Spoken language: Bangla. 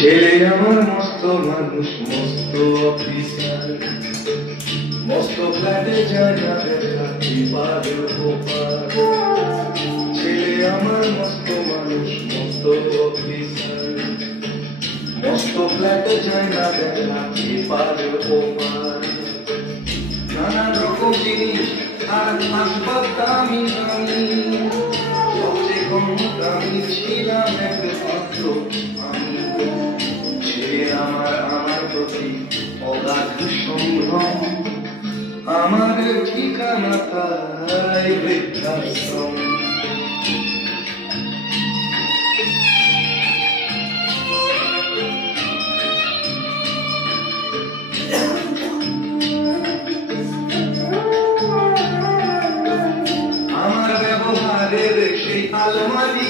ছেলে আমার মস্ত মানুষ, মস্ত অফিসার, মস্ত ফ্ল্যাটে যায় না দেখা পারের ওপার। ছেলে আমার মস্ত মানুষ, মস্ত অফিসার, মস্ত ফ্ল্যাটে যায় না দেখা পারের ওপার। নানান রকম জিনিস আর আসবাব দামি দামি, সবচেয়ে কম দামি ছিলাম একমাত্র আমি। ছেলে আমার প্রতি অগাধ সম্ভ্রম, আমার ঠিকানা তাই বৃদ্ধাশ্রম। আমার ব্যবহারের সেই আলমারি